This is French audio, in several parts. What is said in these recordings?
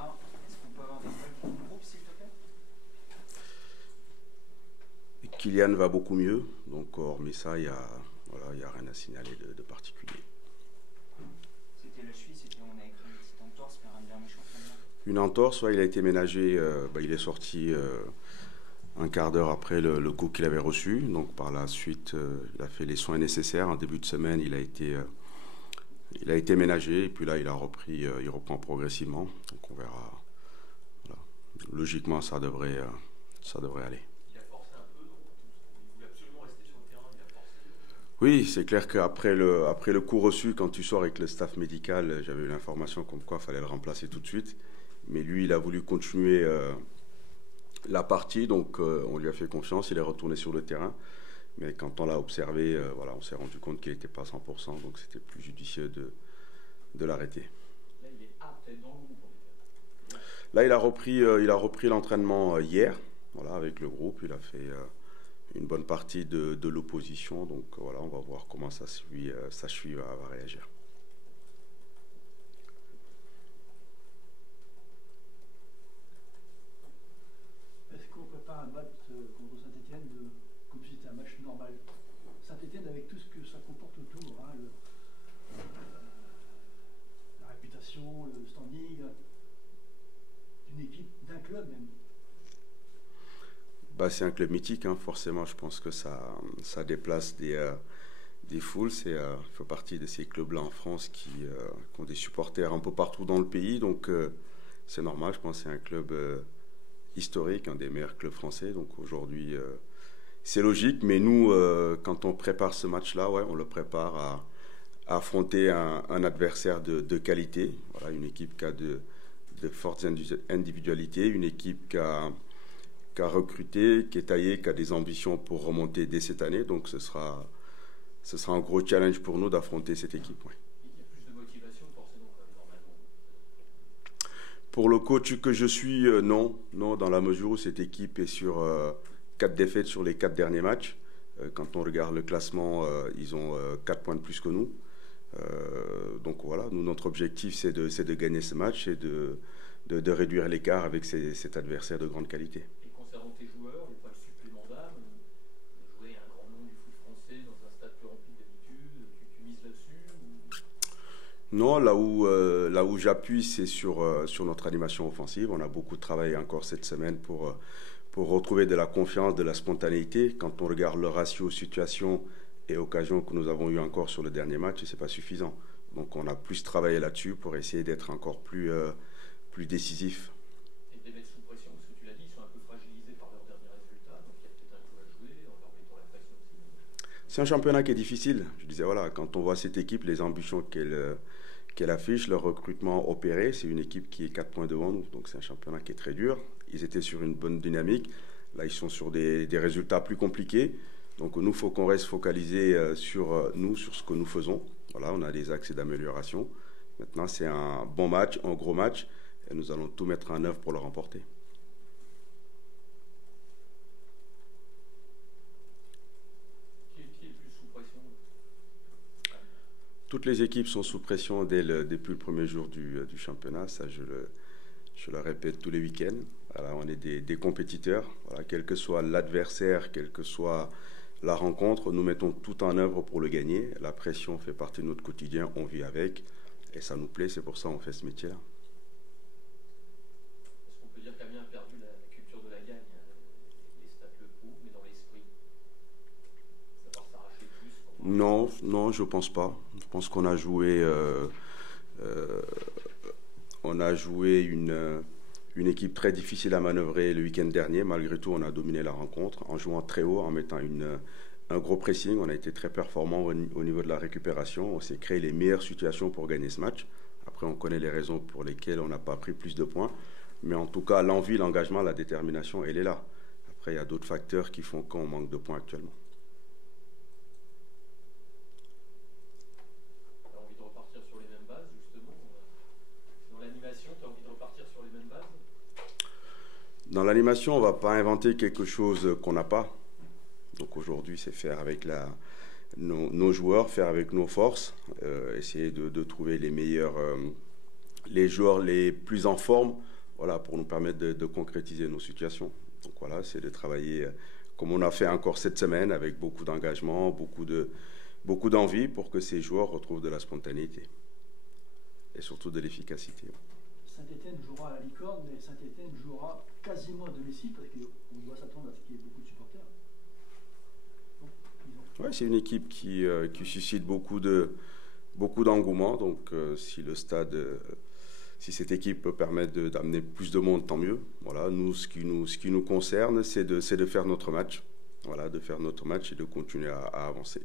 Bernard. Est-ce qu'on peut avoir des nouvelles du groupe, s'il te plaît? Kylian va beaucoup mieux, donc hormis ça, il n'y a, voilà, y a rien à signaler de particulier. C'était la cheville, on a écrit une petite entorse, mais rien de bien méchant quand même. Une entorse, ouais, il a été ménagé, il est sorti un quart d'heure après le coup qu'il avait reçu, donc par la suite, il a fait les soins nécessaires. En début de semaine, il a été ménagé, et puis là, il a repris, il reprend progressivement, donc on verra. Voilà. Logiquement, ça devrait aller. Il a forcé un peu, donc il voulait absolument rester sur le terrain, il a forcé. Oui, c'est clair qu'après le coup reçu, quand tu sors avec le staff médical, j'avais eu l'information comme quoi il fallait le remplacer tout de suite. Mais lui, il a voulu continuer la partie, donc on lui a fait confiance, il est retourné sur le terrain. Mais quand on l'a observé, voilà, on s'est rendu compte qu'il n'était pas à 100%, donc c'était plus judicieux de l'arrêter. Là, il est apte à être dans le groupe, en fait. Là, il a repris l'entraînement hier, voilà, avec le groupe. Il a fait une bonne partie de l'opposition, donc voilà, on va voir comment sa cheville va réagir. Est-ce qu'on prépare un match contre Saint-Etienne comme si c'était un match normal? Saint-Etienne avec tout ce que ça comporte autour, hein, la réputation, le standing d'une équipe, d'un club même. C'est un club mythique, hein, forcément. Je pense que ça déplace des foules. C'est fait partie de ces clubs-là en France qui ont des supporters un peu partout dans le pays. Donc c'est normal. Je pense que c'est un club historique, un des meilleurs clubs français. Donc aujourd'hui, c'est logique. Mais nous, quand on prépare ce match-là, ouais, on le prépare à affronter un adversaire de qualité. Voilà, une équipe qui a de fortes individualités, une équipe qui a recruté, qui est taillé, qui a des ambitions pour remonter dès cette année. Donc ce sera un gros challenge pour nous d'affronter cette équipe. Ouais. Il y a plus de motivation, forcément, quand même, normalement. Pour le coach que je suis, non, dans la mesure où cette équipe est sur 4 défaites sur les 4 derniers matchs. Quand on regarde le classement, ils ont 4 points de plus que nous. Donc voilà, nous, notre objectif, c'est de gagner ce match et de réduire l'écart avec cet adversaire de grande qualité. Concernant tes joueurs, il n'y a pas le supplément d'âme, de jouer un grand nom du foot français dans un stade plus rempli que d'habitude, tu mises là-dessus ou... Non, là où j'appuie, c'est sur notre animation offensive. On a beaucoup travaillé encore cette semaine pour retrouver de la confiance, de la spontanéité. Quand on regarde le ratio situation et occasion que nous avons eu encore sur le dernier match, ce n'est pas suffisant. Donc on a plus travaillé là-dessus pour essayer d'être encore plus décisif. C'est un championnat qui est difficile. Je disais, voilà, quand on voit cette équipe, les ambitions qu'elle affiche, leur recrutement opéré, c'est une équipe qui est 4 points devant nous. Donc c'est un championnat qui est très dur. Ils étaient sur une bonne dynamique. Là, ils sont sur des résultats plus compliqués. Donc nous, il faut qu'on reste focalisé sur ce que nous faisons. Voilà, on a des axes d'amélioration. Maintenant, c'est un bon match, un gros match. Et nous allons tout mettre en œuvre pour le remporter. Toutes les équipes sont sous pression depuis le premier jour du championnat. Ça, je le répète tous les week-ends. Voilà, on est des compétiteurs. Voilà, quel que soit l'adversaire, quelle que soit la rencontre, nous mettons tout en œuvre pour le gagner. La pression fait partie de notre quotidien. On vit avec. Et ça nous plaît. C'est pour ça qu'on fait ce métier-là. Est-ce qu'on peut dire qu'Amiens a perdu la culture de la gagne? Les stats le prouvent, mais dans l'esprit, savoir s'arracher plus? Non, je pense pas. Je pense qu'on a joué, une équipe très difficile à manœuvrer le week-end dernier. Malgré tout, on a dominé la rencontre en jouant très haut, en mettant un gros pressing. On a été très performant au niveau de la récupération. On s'est créé les meilleures situations pour gagner ce match. Après, on connaît les raisons pour lesquelles on n'a pas pris plus de points. Mais en tout cas, l'envie, l'engagement, la détermination, elle est là. Après, il y a d'autres facteurs qui font qu'on manque de points actuellement. Tu as envie de repartir sur les mêmes bases, justement? Dans l'animation, tu as envie de repartir sur les mêmes bases? Dans l'animation, on ne va pas inventer quelque chose qu'on n'a pas. Donc aujourd'hui, c'est faire avec nos joueurs, faire avec nos forces, essayer de trouver les meilleurs les joueurs les plus en forme, voilà, pour nous permettre de concrétiser nos situations. Donc voilà, c'est de travailler comme on a fait encore cette semaine, avec beaucoup d'engagement, beaucoup d'envie pour que ces joueurs retrouvent de la spontanéité et surtout de l'efficacité. Saint-Étienne jouera à la Licorne, mais Saint-Étienne jouera quasiment à domicile parce qu'on doit s'attendre à ce qu'il y ait beaucoup de supporters. Ouais, c'est une équipe qui suscite beaucoup d'engouement. Donc, si le stade, si cette équipe peut permettre d'amener plus de monde, tant mieux. Voilà, nous, ce qui nous concerne, c'est de faire notre match. Voilà, de faire notre match et de continuer à avancer.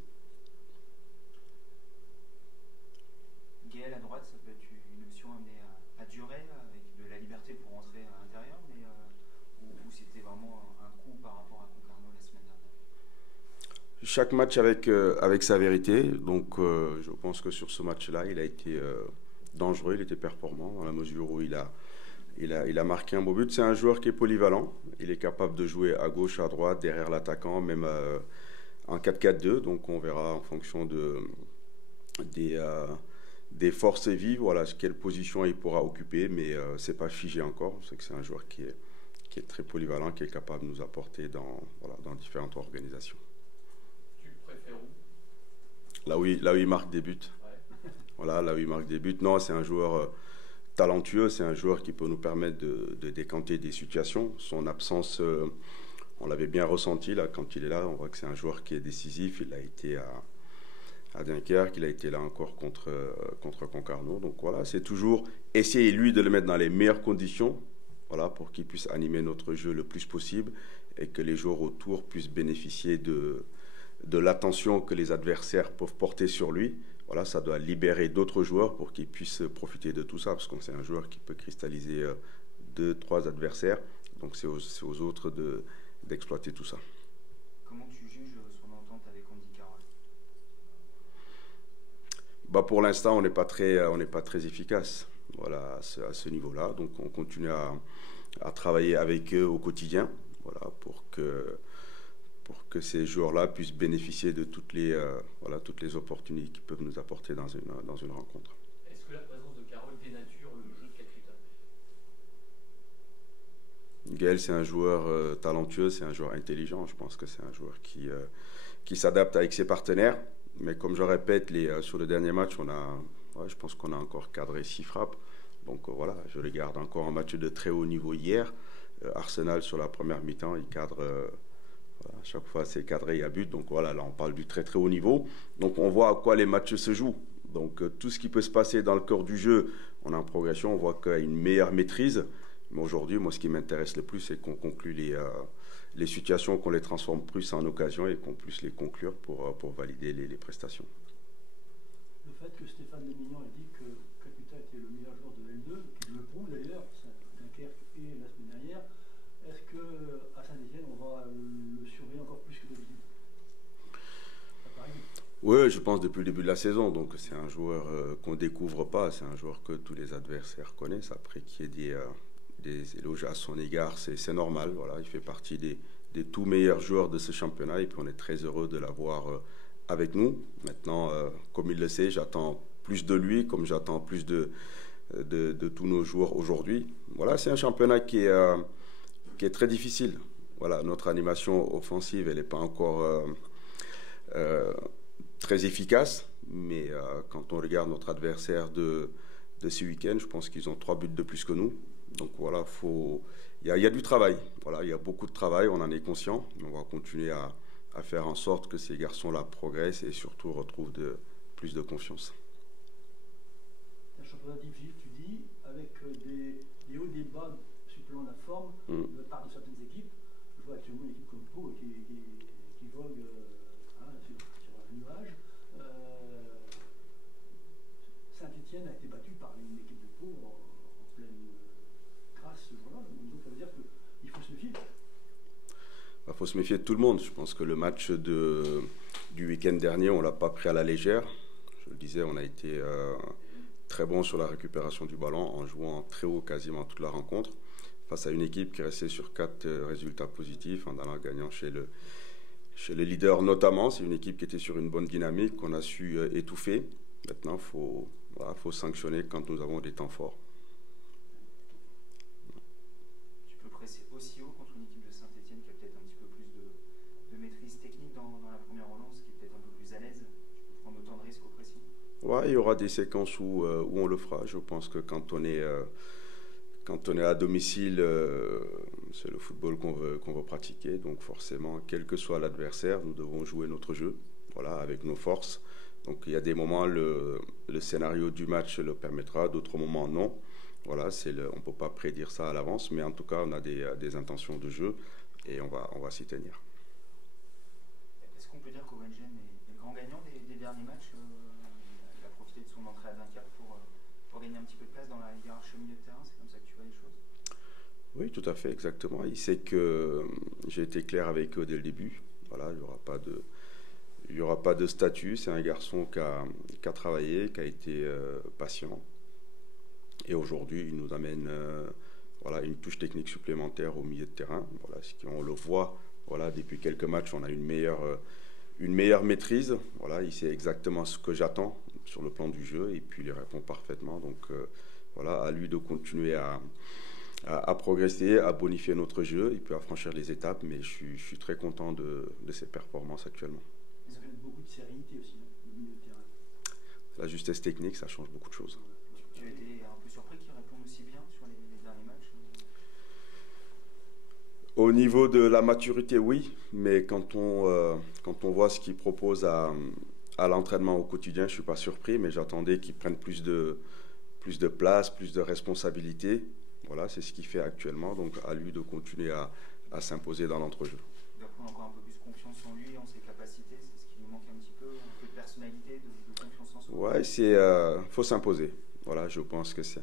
Gaël à droite, ça peut être une option amenée à durer, avec de la liberté pour rentrer à l'intérieur, mais ou c'était vraiment un coup par rapport à Concarneau la semaine dernière? Chaque match avec sa vérité. Donc, je pense que sur ce match-là, il a été dangereux, il était performant dans la mesure où il a marqué un beau but. C'est un joueur qui est polyvalent. Il est capable de jouer à gauche, à droite, derrière l'attaquant, même en 4-4-2. Donc, on verra en fonction des forces vives, voilà, quelle position il pourra occuper. Mais c'est pas figé encore. C'est que c'est un joueur qui est très polyvalent, qui est capable de nous apporter dans différentes organisations. Là où il marque des buts. Ouais. Voilà, là où il marque des buts. Non, c'est un joueur talentueux, c'est un joueur qui peut nous permettre de décanter des situations. Son absence, on l'avait bien ressenti là, quand il est là. On voit que c'est un joueur qui est décisif. Il a été à Dunkerque, il a été là encore contre Concarneau. Donc voilà, c'est toujours essayer lui de le mettre dans les meilleures conditions, voilà, pour qu'il puisse animer notre jeu le plus possible et que les joueurs autour puissent bénéficier de l'attention que les adversaires peuvent porter sur lui. Voilà, ça doit libérer d'autres joueurs pour qu'ils puissent profiter de tout ça, parce que c'est un joueur qui peut cristalliser 2-3 adversaires. Donc c'est aux autres d'exploiter tout ça. Comment tu juges son entente avec Andy Carroll? Bah pour l'instant, on n'est pas très efficace, voilà, à ce niveau-là. Donc on continue à travailler avec eux au quotidien, voilà, pour que ces joueurs-là puissent bénéficier de toutes les opportunités qu'ils peuvent nous apporter dans une rencontre. Est-ce que la présence de Carroll dénature le jeu de Kakuta? Gaël, c'est un joueur talentueux, c'est un joueur intelligent. Je pense que c'est un joueur qui s'adapte avec ses partenaires. Mais comme je répète, sur le dernier match, je pense qu'on a encore cadré 6 frappes. Donc voilà, je les garde encore en match de très haut niveau hier. Arsenal, sur la première mi-temps, il cadre... à chaque fois, c'est cadré, il y a but. Donc voilà, là, on parle du très très haut niveau. Donc on voit à quoi les matchs se jouent. Donc tout ce qui peut se passer dans le cœur du jeu, on est en progression, on voit qu'il y a une meilleure maîtrise. Mais aujourd'hui, moi, ce qui m'intéresse le plus, c'est qu'on conclue les situations, qu'on les transforme plus en occasion et qu'on puisse les conclure pour valider les prestations. Le fait que Stéphane Lémignan ait dit que Kakuta était le meilleur joueur de L2, qu'il le prouve d'ailleurs, Dunkerque et la semaine dernière, est-ce qu'à Saint-Étienne, on va le surveiller encore plus que d'habitude? Oui, je pense depuis le début de la saison. Donc c'est un joueur qu'on ne découvre pas, c'est un joueur que tous les adversaires connaissent. Après qu'il y ait des éloges à son égard, c'est normal. Voilà, il fait partie des tout meilleurs joueurs de ce championnat et puis on est très heureux de l'avoir avec nous. Maintenant, comme il le sait, j'attends plus de lui, comme j'attends plus de tous nos joueurs aujourd'hui. Voilà, c'est un championnat qui est très difficile. Voilà, notre animation offensive, elle n'est pas encore très efficace, mais quand on regarde notre adversaire de ce week-end, je pense qu'ils ont 3 buts de plus que nous. Donc voilà, il y a du travail. Voilà, il y a beaucoup de travail, on en est conscient. On va continuer à faire en sorte que ces garçons-là progressent et surtout retrouvent plus de confiance. C'est un championnat difficile, tu dis, avec des hauts et des bas sur le plan de la forme de part de certaines équipes. Je vois actuellement une équipe comme Pau qui vogue sur un nuage. Saint-Étienne a été battu par une équipe de Pau en pleine grâce. Voilà. Donc ça veut dire qu'il faut se méfier. Il faut se méfier de tout le monde. Je pense que le match du week-end dernier, on ne l'a pas pris à la légère. Je le disais, on a été très bon sur la récupération du ballon en jouant très haut quasiment toute la rencontre. Face à une équipe qui restait sur 4 résultats positifs en allant gagnant chez le leader notamment. C'est une équipe qui était sur une bonne dynamique qu'on a su étouffer. Maintenant, il faut sanctionner quand nous avons des temps forts. Ouais, il y aura des séquences où on le fera. Je pense que quand on est à domicile, c'est le football qu'on veut pratiquer. Donc forcément, quel que soit l'adversaire, nous devons jouer notre jeu, voilà, avec nos forces. Donc il y a des moments, le scénario du match le permettra, d'autres moments non. Voilà, on ne peut pas prédire ça à l'avance, mais en tout cas, on a des intentions de jeu et on va s'y tenir. Est-ce qu'on peut dire qu'Owengen est le grand gagnant des derniers matchs? Il a profité de son entrée à Dunkerque pour gagner un petit peu de place dans la hiérarchie au milieu de terrain? C'est comme ça que tu vois les choses? Oui, tout à fait, exactement. Il sait que j'ai été clair avec eux dès le début. Voilà, il n'y aura pas de statut. C'est un garçon qui a travaillé, qui a été patient. Et aujourd'hui, il nous amène voilà, une touche technique supplémentaire au milieu de terrain. Voilà, on le voit, voilà, depuis quelques matchs, on a une meilleure maîtrise. Voilà, il sait exactement ce que j'attends sur le plan du jeu et puis il répond parfaitement. Donc voilà, à lui de continuer à progresser, à bonifier notre jeu et puis à franchir les étapes. Mais je suis très content de ses performances actuellement. Ça fait beaucoup de sérénité aussi, au milieu de terrain. La justesse technique, ça change beaucoup de choses. Tu as été un peu surpris qu'il réponde aussi bien sur les derniers matchs? Au niveau de la maturité, oui, mais quand on voit ce qu'il propose à l'entraînement au quotidien, je ne suis pas surpris, mais j'attendais qu'il prenne plus de place, plus de responsabilité. Voilà, c'est ce qu'il fait actuellement, donc à lui de continuer à s'imposer dans l'entrejeu. Il doit prendre encore un peu plus confiance en lui, en ses capacités, c'est ce qui lui manque un petit peu de personnalité, de confiance en soi. Ouais, faut s'imposer. Voilà, je pense que c'est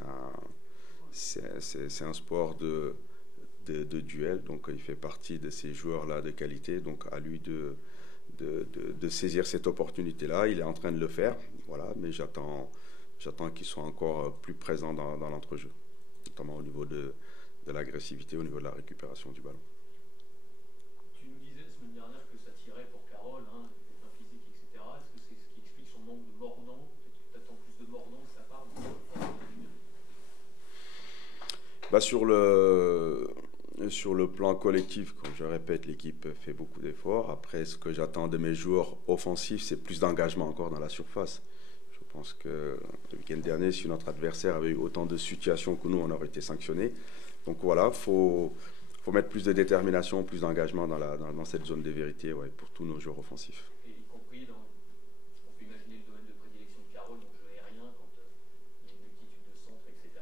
un sport de duel, donc il fait partie de ces joueurs-là de qualité, donc à lui de saisir cette opportunité-là. Il est en train de le faire, voilà, mais j'attends qu'il soit encore plus présent dans l'entrejeu, notamment au niveau de l'agressivité, au niveau de la récupération du ballon. Tu nous disais la semaine dernière que ça tirait pour Carole, hein, peut-être un physique, etc. Est-ce que c'est ce qui explique son manque de mordant? Peut-être que tu attends plus de mordant de sa part? Sur le plan collectif, comme je répète, l'équipe fait beaucoup d'efforts. Après, ce que j'attends de mes joueurs offensifs, c'est plus d'engagement encore dans la surface. Je pense que le week-end dernier, si notre adversaire avait eu autant de situations que nous, on aurait été sanctionné. Donc voilà, faut mettre plus de détermination, plus d'engagement dans cette zone de vérité, ouais, pour tous nos joueurs offensifs. Et y compris on peut imaginer le domaine de prédilection de Carole, donc jeu aérien, quand il y a une multitude de centres, etc.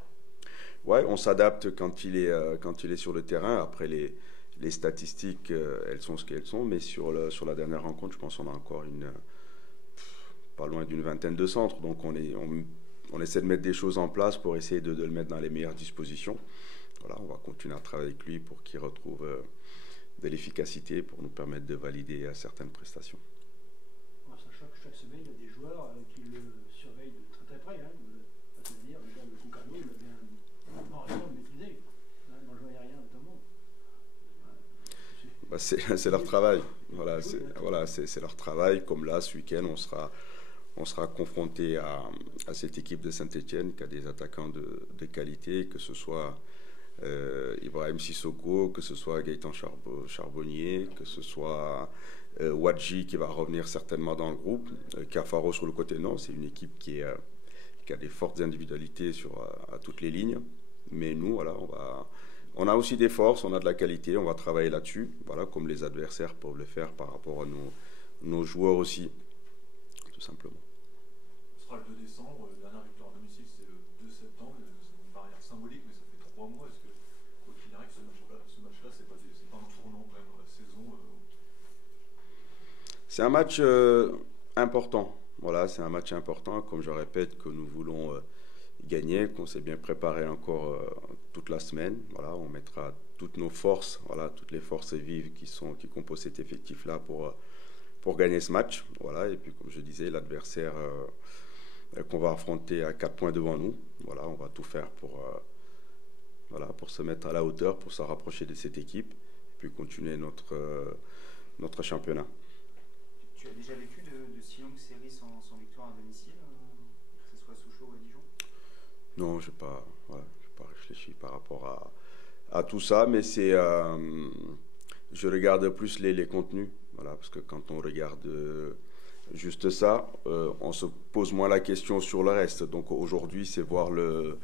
Ouais, on s'adapte quand il est sur le terrain. Après, les statistiques, elles sont ce qu'elles sont, mais sur la dernière rencontre, je pense qu'on a encore pas loin d'une vingtaine de centres. Donc on essaie de mettre des choses en place pour essayer de le mettre dans les meilleures dispositions. Voilà, on va continuer à travailler avec lui pour qu'il retrouve de l'efficacité pour nous permettre de valider certaines prestations. Sachant que chaque semaine, il y a des joueurs qui le surveillent de très très près. C'est-à-dire, le Concarneau, il a bien maîtrisé, dans le jeu aérien notamment. C'est leur travail. Voilà, c'est leur travail. Comme là, ce week-end, on sera confronté à cette équipe de Saint-Etienne qui a des attaquants de qualité, que ce soit Ibrahim Sissoko, que ce soit Gaëtan Charbonnier, que ce soit Wadji qui va revenir certainement dans le groupe, Cafaro sur le côté. Non, c'est une équipe qui a des fortes individualités à toutes les lignes. Mais nous, voilà, on a aussi des forces, on a de la qualité, on va travailler là-dessus, voilà, comme les adversaires peuvent le faire par rapport à nos joueurs aussi, tout simplement. Ce sera le 2 décembre, la dernière victoire à domicile c'est le 2 septembre, c'est une barrière symbolique, mais ça fait 3 mois. Est-ce que, quoi qu'il arrive, ce match-là, c'est pas un tournant quand même dans la saison C'est un match important, voilà, c'est un match important, comme je répète, que nous voulons gagner, qu'on s'est bien préparé encore toute la semaine. Voilà, on mettra toutes nos forces, voilà, toutes les forces vives qui composent cet effectif-là pour gagner ce match. Voilà, et puis comme je disais, l'adversaire qu'on va affronter à 4 points devant nous. Voilà, on va tout faire pour se mettre à la hauteur, pour se rapprocher de cette équipe, et puis continuer notre championnat. Tu as déjà vécu de si longues séries sans victoire à domicile, que ce soit à Sochaux ou à Dijon? Non, je n'ai pas réfléchi par rapport à tout ça, mais je regarde plus les contenus, voilà, parce que quand on regarde juste ça. On se pose moins la question sur le reste. Donc aujourd'hui, c'est voir le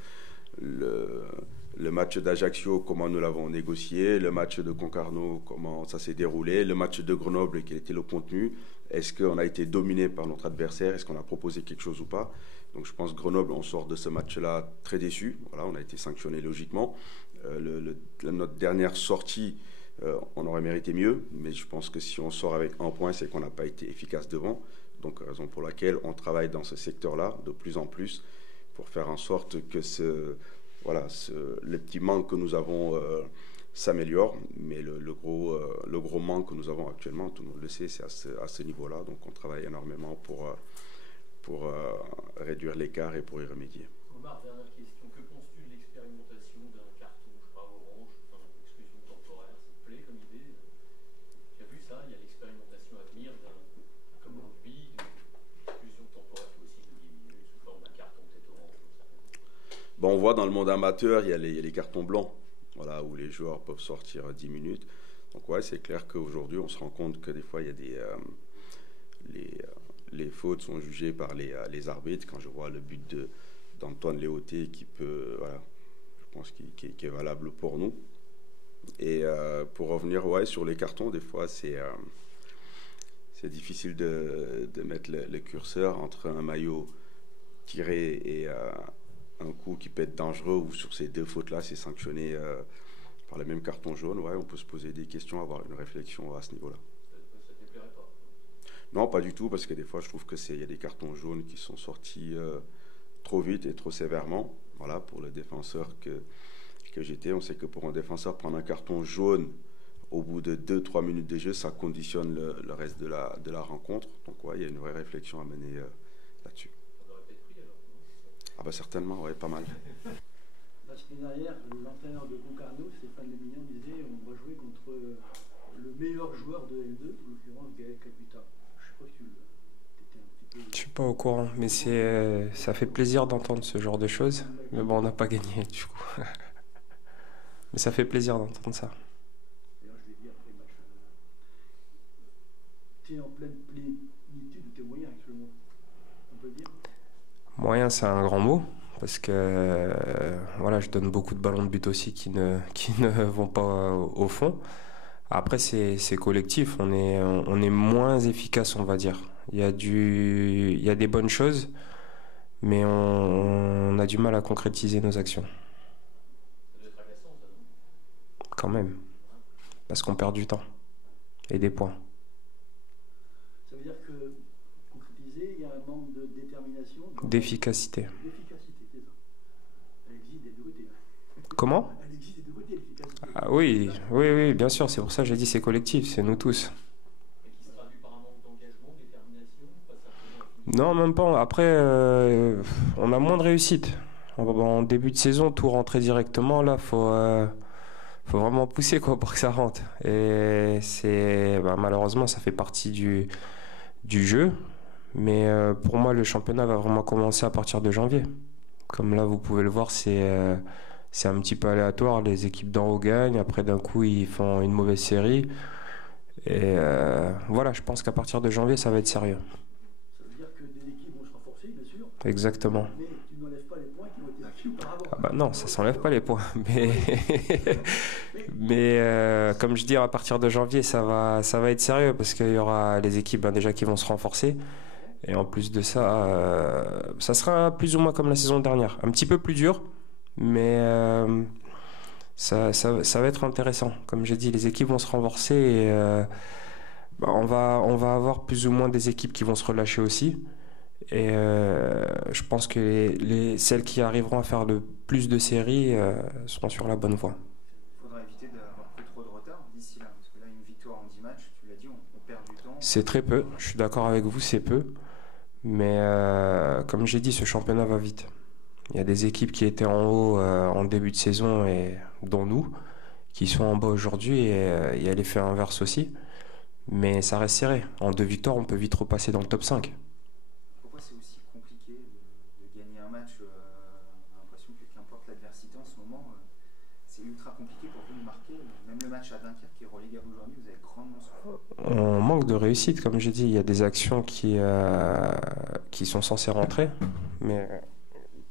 match d'Ajaccio, comment nous l'avons négocié, le match de Concarneau, comment ça s'est déroulé, le match de Grenoble, quel était le contenu, est-ce qu'on a été dominé par notre adversaire, est-ce qu'on a proposé quelque chose ou pas. Donc je pense que Grenoble, on sort de ce match-là très déçu, voilà, on a été sanctionné logiquement. Notre dernière sortie, on aurait mérité mieux, mais je pense que si on sort avec un point, c'est qu'on n'a pas été efficace devant. Donc raison pour laquelle on travaille dans ce secteur-là de plus en plus pour faire en sorte que le petit manque que nous avons s'améliore, mais le gros manque que nous avons actuellement, tout le monde le sait, c'est à ce niveau-là. Donc on travaille énormément pour réduire l'écart et pour y remédier. Omar, dernière question. Que penses-tu de l'expérimentation d'un carton, je sais pas, orange, enfin, exclusion temporaire? Ça te plaît comme idée? Tu as vu ça? Il y a l'expérimentation à venir comme au rugby, d'exclusion temporaire aussi de 10 minutes sous forme d'un carton peut-être orange. Bon, on voit dans le monde amateur, il y a les cartons blancs, voilà, où les joueurs peuvent sortir 10 minutes. Donc ouais, c'est clair qu'aujourd'hui, on se rend compte que des fois, il y a les fautes sont jugées par les arbitres. Quand je vois le but d'Antoine Léoté qui peut, voilà, je pense qui est valable pour nous. Et pour revenir sur les cartons, des fois, c'est difficile de mettre le curseur entre un maillot tiré et un coup qui peut être dangereux, ou sur ces deux fautes-là, c'est sanctionné par le même carton jaune. Ouais, on peut se poser des questions, avoir une réflexion à ce niveau-là. Ça te déplairait pas? Non, pas du tout, parce que des fois, je trouve qu'il y a des cartons jaunes qui sont sortis trop vite et trop sévèrement. Voilà, pour le défenseur que j'étais, on sait que pour un défenseur, prendre un carton jaune au bout de 2-3 minutes de jeu, ça conditionne le reste de la rencontre. Donc, ouais, il y a une vraie réflexion à mener là-dessus. On aurait peut-être pris alors, non? Ah bah certainement, ouais, pas mal. La semaine dernière, l'entraîneur de Concarneau, Stéphane Lemignon, disait on va jouer contre le meilleur joueur de L2, en l'occurrence Gaël Caputa. Je sais pas si tu étais un petit peu... Je suis pas au courant, mais ça fait plaisir d'entendre ce genre de choses. Mais bon, on n'a pas gagné du coup. Mais ça fait plaisir d'entendre ça. D'ailleurs, je l'ai dit après le match. Tu es en pleine plénitude de tes moyens actuellement, on peut dire. Moyen, c'est un grand mot, parce que voilà, je donne beaucoup de ballons de but aussi qui ne vont pas au fond. Après, c'est collectif, on est moins efficace, on va dire. Il y a des bonnes choses, mais on a du mal à concrétiser nos actions. Ça doit être agaçant, ça, non? Quand même, parce qu'on perd du temps et des points. Ça veut dire que, pour concrétiser, il y a un manque de détermination, D'efficacité. d'efficacité, c'est ça. Elle existe des deux côtés. Comment ? Elle existe des deux côtés, l'efficacité. Ah, oui, bien sûr, c'est pour ça que j'ai dit c'est collectif, c'est nous tous. Et qui se traduit par un manque d'engagement, de détermination, pas simplement... Non, même pas. Après, on a moins de réussite. En début de saison, tout rentrer directement, là, faut vraiment pousser quoi, pour que ça rentre. Et malheureusement, ça fait partie du jeu. Mais pour moi, le championnat va vraiment commencer à partir de janvier. Comme là, vous pouvez le voir, c'est un petit peu aléatoire. Les équipes d'en haut gagnent. Après, d'un coup, ils font une mauvaise série. Et voilà, je pense qu'à partir de janvier, ça va être sérieux. Ça veut dire que des équipes vont se renforcer, bien sûr, Exactement. mais tu n'enlèves pas les points qui ont été acquis auparavant. Ah bah non, ça s'enlève pas les points. Mais comme je dis, à partir de janvier, ça va être sérieux parce qu'il y aura les équipes déjà qui vont se renforcer. Et en plus de ça, ça sera plus ou moins comme la saison dernière. Un petit peu plus dur, mais ça va être intéressant. Comme j'ai dit, les équipes vont se renforcer et on va avoir plus ou moins des équipes qui vont se relâcher aussi. Et je pense que celles qui arriveront à faire le plus de séries seront sur la bonne voie. Il faudra éviter d'avoir pris trop de retard d'ici là, parce que là, une victoire en 10 matchs, tu l'as dit, on perd du temps. C'est très peu, je suis d'accord avec vous, c'est peu. Mais comme j'ai dit, ce championnat va vite. Il y a des équipes qui étaient en haut en début de saison, et dont nous, qui sont en bas aujourd'hui, et il y a l'effet inverse aussi. Mais ça reste serré. En 2 victoires, on peut vite repasser dans le top 5. Pourquoi c'est aussi compliqué de gagner un match? On a l'impression que qu'importe l'adversité en ce moment, c'est ultra compliqué pour vous de marquer. Même le match à Dunkerque qui est relégué aujourd'hui, vous avez grandement souffert. On manque de réussite, comme j'ai dit. Il y a des actions qui sont censées rentrer, mais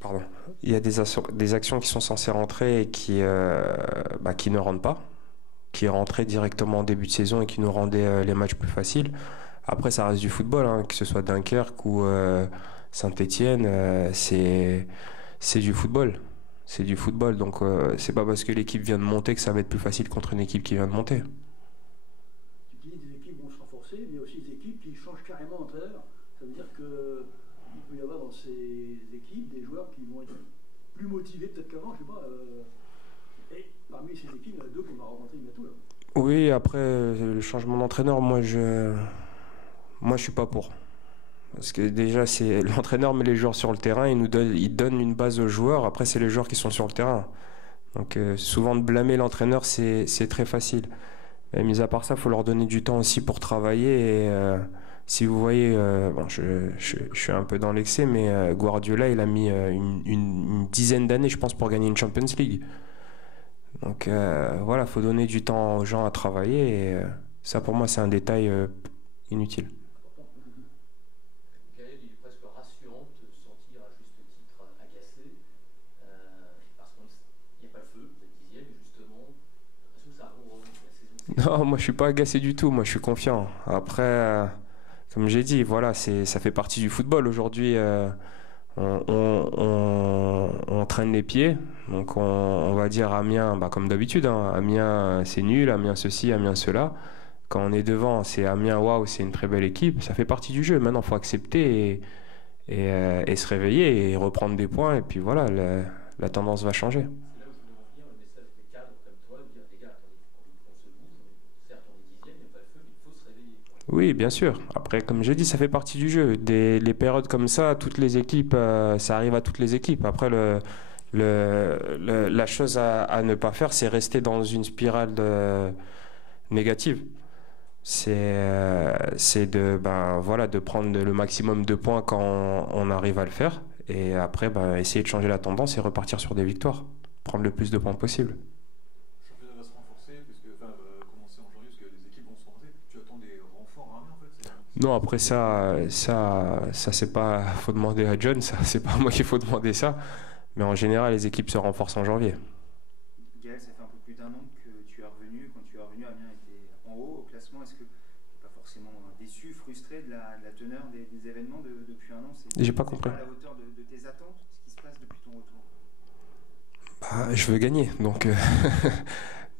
pardon. Il y a des actions qui sont censées rentrer et qui ne rentrent pas, qui rentraient directement en début de saison et qui nous rendaient les matchs plus faciles. Après, ça reste du football, hein, que ce soit Dunkerque ou Saint-Étienne, c'est du football. C'est du football, donc c'est pas parce que l'équipe vient de monter que ça va être plus facile contre une équipe qui vient de monter. Tu dis des équipes vont se renforcer, mais il y a aussi des équipes qui changent carrément d'entraîneur. Ça veut dire qu'il peut y avoir dans ces équipes des joueurs qui vont être plus motivés peut-être qu'avant, je sais pas. Et parmi ces équipes, il y en a deux qu'on va rencontrer bientôt là. Oui, après le changement d'entraîneur, moi je suis pas pour. Parce que déjà, c'est l'entraîneur met les joueurs sur le terrain, il donne une base aux joueurs, après c'est les joueurs qui sont sur le terrain. Donc souvent de blâmer l'entraîneur, c'est très facile. Mais mis à part ça, il faut leur donner du temps aussi pour travailler. Et si vous voyez, je suis un peu dans l'excès, mais Guardiola, il a mis une dizaine d'années, je pense, pour gagner une Champions League. Donc voilà, il faut donner du temps aux gens à travailler. Et ça, pour moi, c'est un détail inutile. Non, moi je suis pas agacé du tout, moi je suis confiant. Après, comme j'ai dit, voilà, ça fait partie du football. Aujourd'hui, on traîne les pieds. Donc on va dire Amiens, comme d'habitude, hein, Amiens c'est nul, Amiens ceci, Amiens cela. Quand on est devant, c'est Amiens, waouh, c'est une très belle équipe. Ça fait partie du jeu. Maintenant, il faut accepter et se réveiller et reprendre des points. Et puis voilà, la tendance va changer. Oui, bien sûr. Après, comme j'ai dit, ça fait partie du jeu. Les périodes comme ça, toutes les équipes, ça arrive à toutes les équipes. Après, la chose à ne pas faire, c'est rester dans une spirale négative. C'est de prendre le maximum de points quand on arrive à le faire. Et après, essayer de changer la tendance et repartir sur des victoires. Prendre le plus de points possible. Non, après ça c'est pas, faut demander à John, ça c'est pas moi qu'il faut demander ça, mais en général les équipes se renforcent en janvier. Gaël, ça fait un peu plus d'un an que tu es revenu. Quand tu es revenu, Amiens était en haut au classement. Est-ce que tu n'es pas forcément déçu, frustré de la teneur des événements depuis un an? J'ai pas compris. C'est pas à la hauteur de tes attentes, ce qui se passe depuis ton retour? Je veux gagner, donc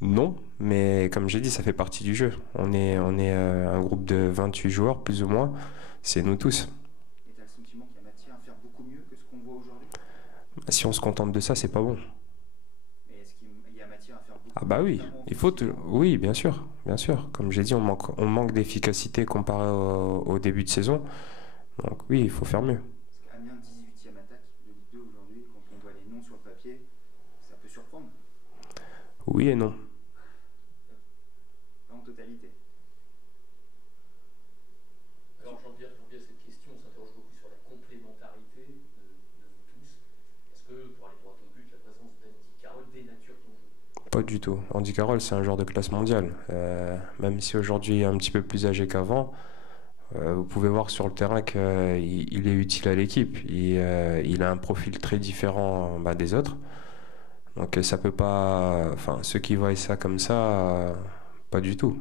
non, mais comme j'ai dit, ça fait partie du jeu. On est un groupe de 28 joueurs, plus ou moins. C'est nous tous. Et tu as le sentiment qu'il y a matière à faire beaucoup mieux que ce qu'on voit aujourd'hui? Si on se contente de ça, c'est pas bon. Mais est-ce qu'il y a matière à faire beaucoup Ah bah oui, oui, bien sûr, bien sûr. Comme j'ai dit, on manque d'efficacité comparé au début de saison. Donc oui, il faut faire mieux. Parce qu'Amiens 18e attaque de Ligue 2 aujourd'hui, quand on voit les noms sur le papier, ça peut surprendre. Oui et non. En totalité. Alors Jean-Pierre, cette question s'interroge beaucoup sur la complémentarité de vous tous. Est-ce que, pour aller droit au but, la présence d'Andy Carroll dénature ton jeu? Pas du tout. Andy Carroll, c'est un joueur de classe mondiale. Même si aujourd'hui il est un petit peu plus âgé qu'avant, vous pouvez voir sur le terrain qu'il est utile à l'équipe. Il a un profil très différent des autres. Donc ça peut pas... Enfin, ceux qui voient ça comme ça, pas du tout.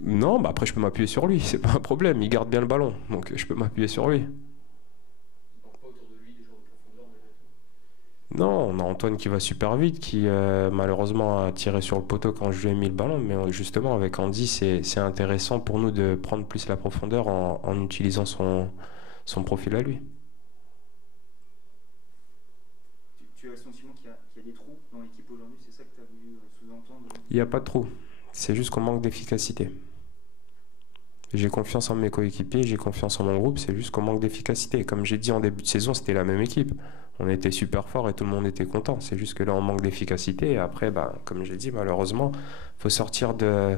Non, après je peux m'appuyer sur lui, c'est pas un problème. Il garde bien le ballon, donc je peux m'appuyer sur lui. Non, on a Antoine qui va super vite, qui malheureusement a tiré sur le poteau quand je lui ai mis le ballon. Mais justement, avec Andy, c'est intéressant pour nous de prendre plus la profondeur en utilisant son profil à lui. Tu as le sentiment qu'il y a des trous dans l'équipe aujourd'hui, c'est ça que tu as voulu sous-entendre? Il n'y a pas de trous, c'est juste qu'on manque d'efficacité. J'ai confiance en mes coéquipiers, j'ai confiance en mon groupe, c'est juste qu'on manque d'efficacité. Comme j'ai dit en début de saison, c'était la même équipe. On était super fort et tout le monde était content. C'est juste que là, on manque d'efficacité. Et après, comme j'ai dit, malheureusement, il faut sortir de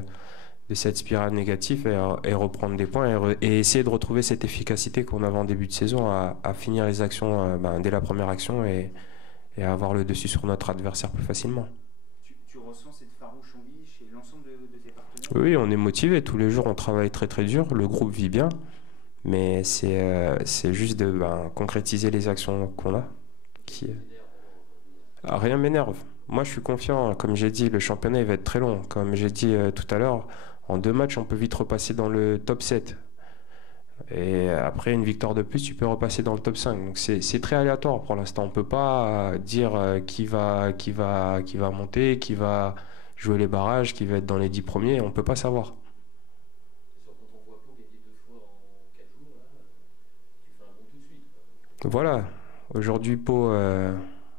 cette spirale négative et reprendre des points et essayer de retrouver cette efficacité qu'on avait en début de saison à finir les actions dès la première action et et avoir le dessus sur notre adversaire plus facilement. Tu ressens cette farouche envie chez l'ensemble de tes partenaires? Oui, on est motivé. Tous les jours, on travaille très très dur. Le groupe vit bien. Mais c'est juste de concrétiser les actions qu'on a. Rien m'énerve. Moi, je suis confiant. Comme j'ai dit, le championnat il va être très long. Comme j'ai dit tout à l'heure, en 2 matchs, on peut vite repasser dans le top 7. Et après une victoire de plus, tu peux repasser dans le top 5. Donc c'est très aléatoire pour l'instant. On ne peut pas dire qui va monter, qui va jouer les barrages, qui va être dans les 10 premiers. On ne peut pas savoir. C'est sûr, quand on voit Pau gagner 2 fois en 4 jours, là, tu fais un bond tout de suite, quoi. Voilà. Aujourd'hui, Pau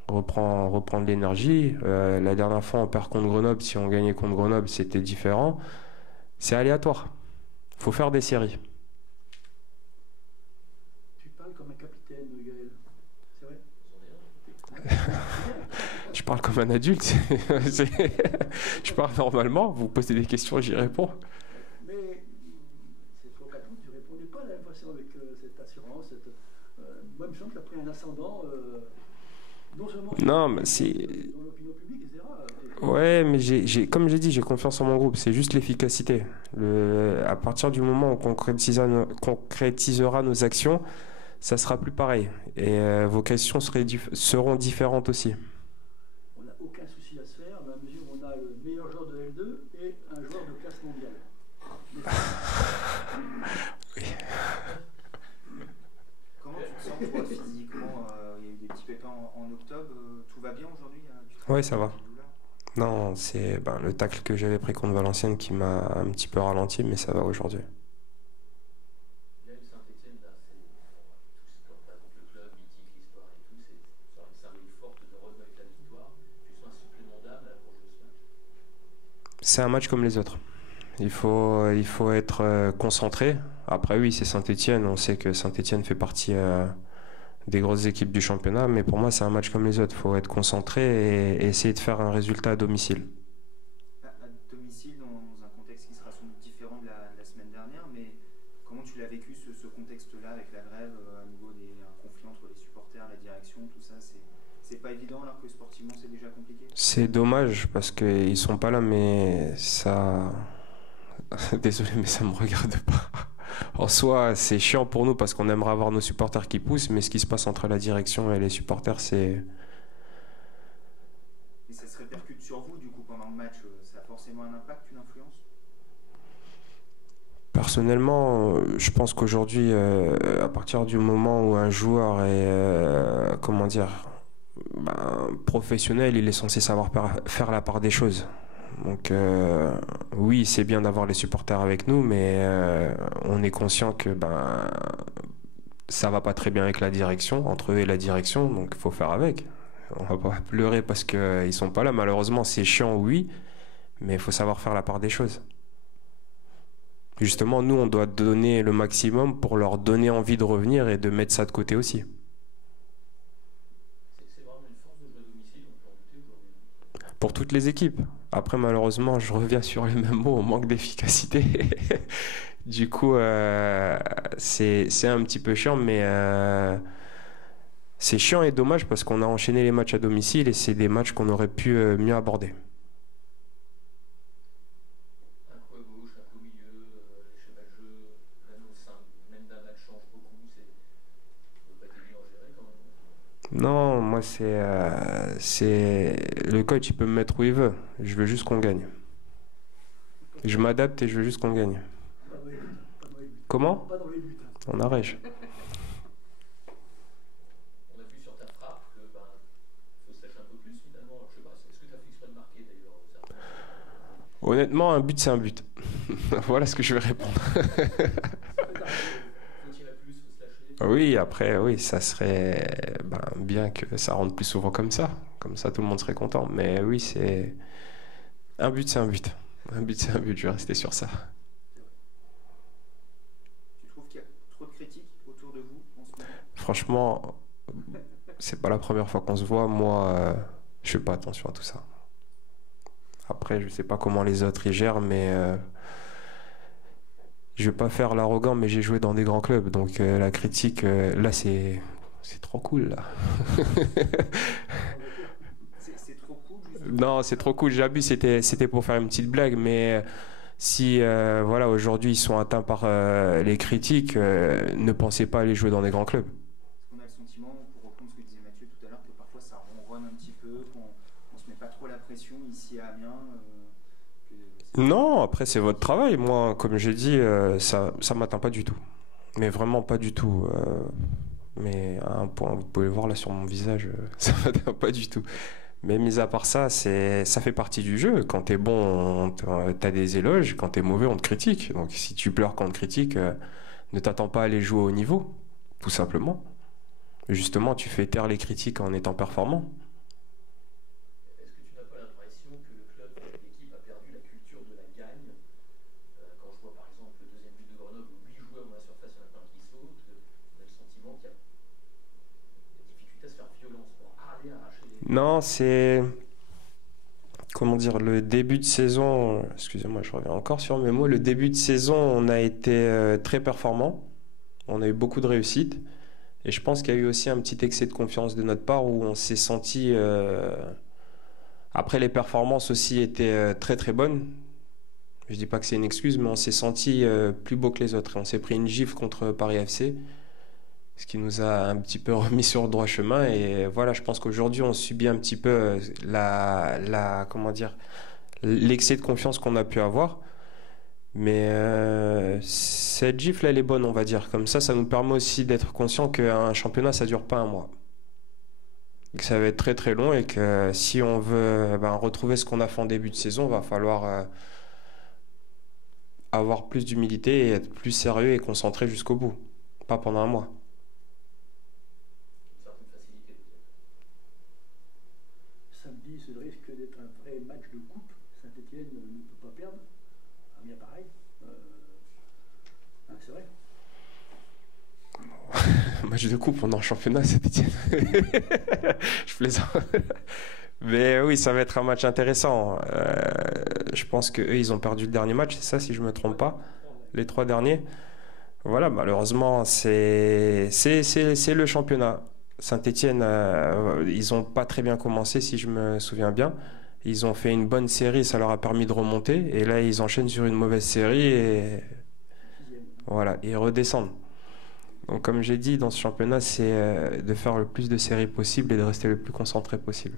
reprend de l'énergie. La dernière fois, on perd contre Grenoble. Si on gagnait contre Grenoble, c'était différent. C'est aléatoire. Il faut faire des séries. Tu parles comme un capitaine, Gaël. C'est vrai? Je parle comme un adulte. Je parle normalement. Vous posez des questions, j'y réponds. Mais ces 3 ou 4 jours, tu ne répondais pas de la même façon avec cette assurance. Moi, il me semble que tu as pris un ascendant, non seulement Non, mais c'est... dans l'opinion publique, etc. Ouais, mais comme j'ai dit, j'ai confiance en mon groupe. C'est juste l'efficacité. À partir du moment où on concrétisera nos actions, ça sera plus pareil. Et vos questions seront différentes aussi. On n'a aucun souci à se faire, dans la mesure où on a le meilleur joueur de L2 et un joueur de classe mondiale. Comment tu te sens, toi, physiquement? Il y a eu des petits pépins en octobre. Tout va bien aujourd'hui? Oui, ça va. Non, c'est le tacle que j'avais pris contre Valenciennes qui m'a un petit peu ralenti, mais ça va aujourd'hui. Gaël, Saint-Etienne, là, tout ce que représente le club, mythique, l'histoire et tout, c'est une symbolique forte de Rome avec la victoire. Tu sens un supplément d'âme là, pour jouer ce match? C'est un match comme les autres. Il faut être concentré. Après, oui, c'est Saint-Etienne. On sait que Saint-Etienne fait partie des grosses équipes du championnat, mais pour moi, c'est un match comme les autres. Il faut être concentré et essayer de faire un résultat à domicile. À domicile, dans un contexte qui sera sans doute différent de la semaine dernière, mais comment tu l'as vécu ce contexte-là avec la grève, à nouveau un conflit entre les supporters, la direction, tout ça, c'est pas évident alors que sportivement c'est déjà compliqué? C'est dommage parce qu'ils sont pas là, mais ça... Désolé, mais ça me regarde pas. En soi, c'est chiant pour nous parce qu'on aimerait avoir nos supporters qui poussent, mais ce qui se passe entre la direction et les supporters, c'est... Et ça se répercute sur vous, du coup, pendant le match? Ça a forcément un impact, une influence? Personnellement, je pense qu'aujourd'hui, à partir du moment où un joueur est, professionnel, il est censé savoir faire la part des choses. Donc oui, c'est bien d'avoir les supporters avec nous, mais on est conscient que ça va pas très bien avec la direction, entre eux et la direction, donc il faut faire avec. On va pas pleurer parce qu'ils sont pas là. Malheureusement, c'est chiant, oui, mais il faut savoir faire la part des choses. Justement, nous, on doit donner le maximum pour leur donner envie de revenir et de mettre ça de côté aussi. C'est vraiment une force de jouer à domicile, on peut en douter aujourd'hui. Pour toutes les équipes. Après, malheureusement, je reviens sur les mêmes mots, on manque d'efficacité. Du coup, c'est un petit peu chiant, mais c'est chiant et dommage parce qu'on a enchaîné les matchs à domicile et c'est des matchs qu'on aurait pu mieux aborder. Un coup à gauche, un coup au milieu, les schémas de jeu, l'annonce même d'un match change beaucoup, ça ne doit pas être évident à gérer quand même. Non, moi, c'est... Le coach, il peut me mettre où il veut. Je veux juste qu'on gagne. Je m'adapte et je veux juste qu'on gagne. Pas dans les buts. Comment? Pas dans les buts. On arrête. On a vu sur ta frappe que faut se lâcher un peu plus finalement. Alors, je sais pas, est-ce que tu as fait exprès de marquer d'ailleurs certains... Honnêtement, un but, c'est un but. Voilà ce que je vais répondre. Faut tirer plus, faut se lâcher. Oui, après, oui, ça serait bien que ça rentre plus souvent comme ça. Comme ça, tout le monde serait content. Mais oui, c'est... Un but, c'est un but. Un but, c'est un but. Je vais rester sur ça. Tu trouves qu'il y a trop de critiques autour de vous en ce moment? Franchement, c'est pas la première fois qu'on se voit. Moi, je fais pas attention à tout ça. Après, je sais pas comment les autres y gèrent, mais je vais pas faire l'arrogant, mais j'ai joué dans des grands clubs. Donc la critique, là, c'est trop cool, là. Non, c'est trop cool. J'abuse, c'était pour faire une petite blague, mais si voilà, aujourd'hui ils sont atteints par les critiques, ne pensez pas aller jouer dans des grands clubs. Est-ce qu'on a le sentiment, pour reprendre ce que disait Mathieu tout à l'heure, que parfois ça ronronne un petit peu, qu'on ne se met pas trop la pression ici à Amiens Non, après c'est votre travail. Moi, comme j'ai dit, ça m'atteint pas du tout. Mais vraiment pas du tout. Mais à un point, vous pouvez le voir là sur mon visage, ça m'atteint pas du tout. Mais mis à part ça, ça fait partie du jeu. Quand t'es bon, t'as des éloges. Quand t'es mauvais, on te critique. Donc si tu pleures quand on te critique, ne t'attends pas à aller jouer au niveau, tout simplement. Justement, tu fais taire les critiques en étant performant. Est-ce que tu n'as pas l'impression que le club, l'équipe a perdu la culture de la gagne? Quand je vois par exemple le deuxième but de Grenoble où 8 joueurs dans la surface, il y en a plein qui sautent, on a le sentiment qu'il y a des difficultés à se faire violence pour aller arracher les... Non, c'est... Comment dire, le début de saison... Excusez-moi, je reviens encore sur mes mots. Le début de saison, on a été très performant. On a eu beaucoup de réussite. Et je pense qu'il y a eu aussi un petit excès de confiance de notre part où on s'est senti... Après, les performances aussi étaient très très bonnes. Je dis pas que c'est une excuse, mais on s'est senti plus beau que les autres. Et on s'est pris une gifle contre Paris FC, ce qui nous a un petit peu remis sur le droit chemin. Et voilà, je pense qu'aujourd'hui, on subit un petit peu comment dire, l'excès de confiance qu'on a pu avoir. Mais cette gifle, elle est bonne, on va dire. Comme ça nous permet aussi d'être conscient qu'un championnat, ça dure pas un mois. Que ça va être très très long et que si on veut retrouver ce qu'on a fait en début de saison, va falloir avoir plus d'humilité et être plus sérieux et concentré jusqu'au bout. Pas pendant un mois. Une certaine facilité peut-être. Samedi, ce risque d'être un vrai match de coupe. Saint-Etienne ne peut pas perdre. Amiens pareil. C'est vrai. Match de coupe, on est en championnat, Saint-Etienne. Je plaisante. Mais oui, ça va être un match intéressant. Je pense qu'eux, ils ont perdu le dernier match, c'est ça, si je ne me trompe pas. Les 3 derniers. Voilà, malheureusement, c'est le championnat. Saint-Etienne, ils n'ont pas très bien commencé, si je me souviens bien. Ils ont fait une bonne série, ça leur a permis de remonter. Et là, ils enchaînent sur une mauvaise série et voilà, ils redescendent. Donc, comme j'ai dit, dans ce championnat, c'est de faire le plus de séries possible et de rester le plus concentré possible.